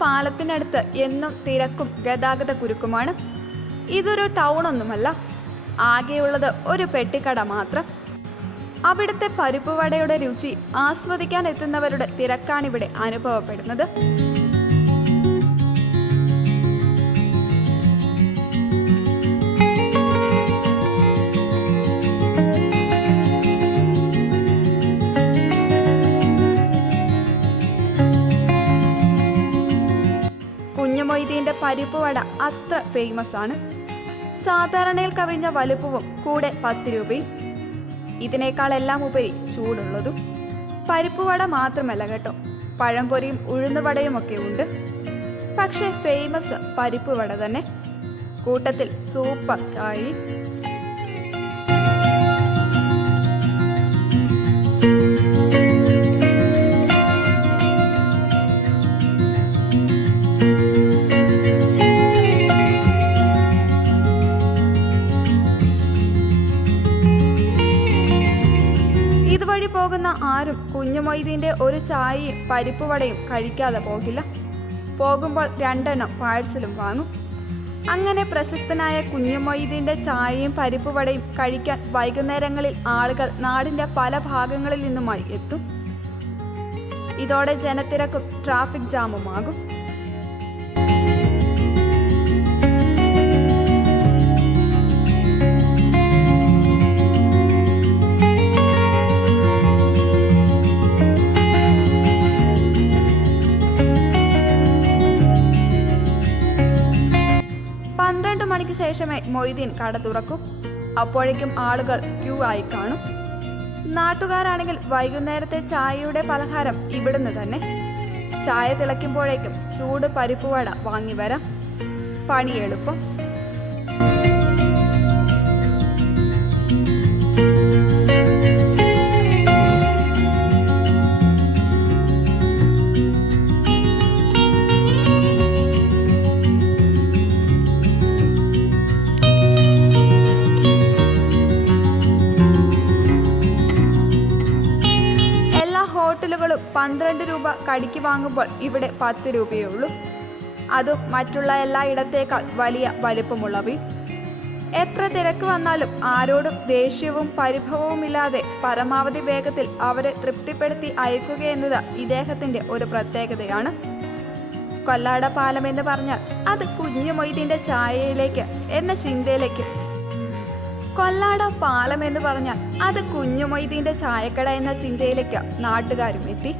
പാലത്തിനടുത്ത് എന്നും തിരക്കും ഗതാഗത കുരുക്കുമാണ്. ഇതൊരു ടൗണൊന്നുമല്ല, ആകെയുള്ളത് ഒരു പെട്ടിക്കട മാത്രം. അവിടുത്തെ പരിപ്പുവടയുടെ രുചി ആസ്വദിക്കാൻ എത്തുന്നവരുടെ തിരക്കാണിവിടെ അനുഭവപ്പെടുന്നത്. കുഞ്ഞുമൊയ്തീൻ്റെ പരിപ്പുവട അത്ര ഫേമസ് ആണ്. സാധാരണയിൽ കവിഞ്ഞ വലുപ്പവും കൂടെ 10 രൂപയും. ഇതിനേക്കാളെല്ലാം ഉപരി ചൂടുള്ളതും. പരിപ്പുവട മാത്രമല്ല കേട്ടോ, പഴംപൊരിയും ഉഴുന്നുവടയും ഒക്കെ ഉണ്ട്. പക്ഷേ ഫേമസ് പരിപ്പുവട തന്നെ, കൂട്ടത്തിൽ സൂപ്പർ ചായയും. ഇതുവഴി പോകുന്ന ആരും കുഞ്ഞുമൊയ്തീൻ്റെ ഒരു ചായയും പരിപ്പുവടയും കഴിക്കാതെ പോകില്ല. പോകുമ്പോൾ 2 എണ്ണം പാഴ്സലും വാങ്ങും. അങ്ങനെ പ്രശസ്തനായ കുഞ്ഞുമൊയ്തീൻ്റെ ചായയും പരിപ്പുവടയും കഴിക്കാൻ വൈകുന്നേരങ്ങളിൽ ആളുകൾ നാടിൻ്റെ പല ഭാഗങ്ങളിൽ നിന്നുമായി എത്തും. ഇതോടെ ജനത്തിരക്കും ട്രാഫിക് ജാമുമാകും. മണിക്ക് ശേഷമേ മൊയ്തീൻ കട തുറക്കൂ. അപ്പോഴേക്കും ആളുകൾ ക്യൂ ആയി കാണും. നാട്ടുകാരാണെങ്കിൽ വൈകുന്നേരത്തെ ചായയുടെ പലഹാരം ഇവിടുന്ന് തന്നെ. ചായ തിളയ്ക്കുമ്പോഴേക്കും ചൂട് പരിപ്പുവട വാങ്ങി വരാം. പണി എളുപ്പം. ഹോട്ടലുകളും 12 രൂപ കടിക്ക് വാങ്ങുമ്പോൾ ഇവിടെ 10 രൂപയേ ഉള്ളൂ. അതും മറ്റുള്ള എല്ലായിടത്തേക്കാൾ വലിയ വലിപ്പമുള്ളവയും. എത്ര തിരക്ക് വന്നാലും ആരോടും ദേഷ്യവും പരിഭവവുമില്ലാതെ പരമാവധി വേഗത്തിൽ അവരെ തൃപ്തിപ്പെടുത്തി അയക്കുകയെന്നത് ഇദ്ദേഹത്തിൻ്റെ ഒരു പ്രത്യേകതയാണ്. കൊല്ലാട പാലം എന്ന് പറഞ്ഞാൽ അത് കുഞ്ഞുമൊയ്തീൻ്റെ ചായയിലേക്ക് എന്ന ചിന്തയിലേക്ക്. കൊല്ലാട പാലം എന്ന് പറഞ്ഞാൽ അത് കുഞ്ഞുമൊയ്തീൻ്റെ ചായക്കട എന്ന ചിന്തയിലേക്ക് നാട്ടുകാരും എത്തി.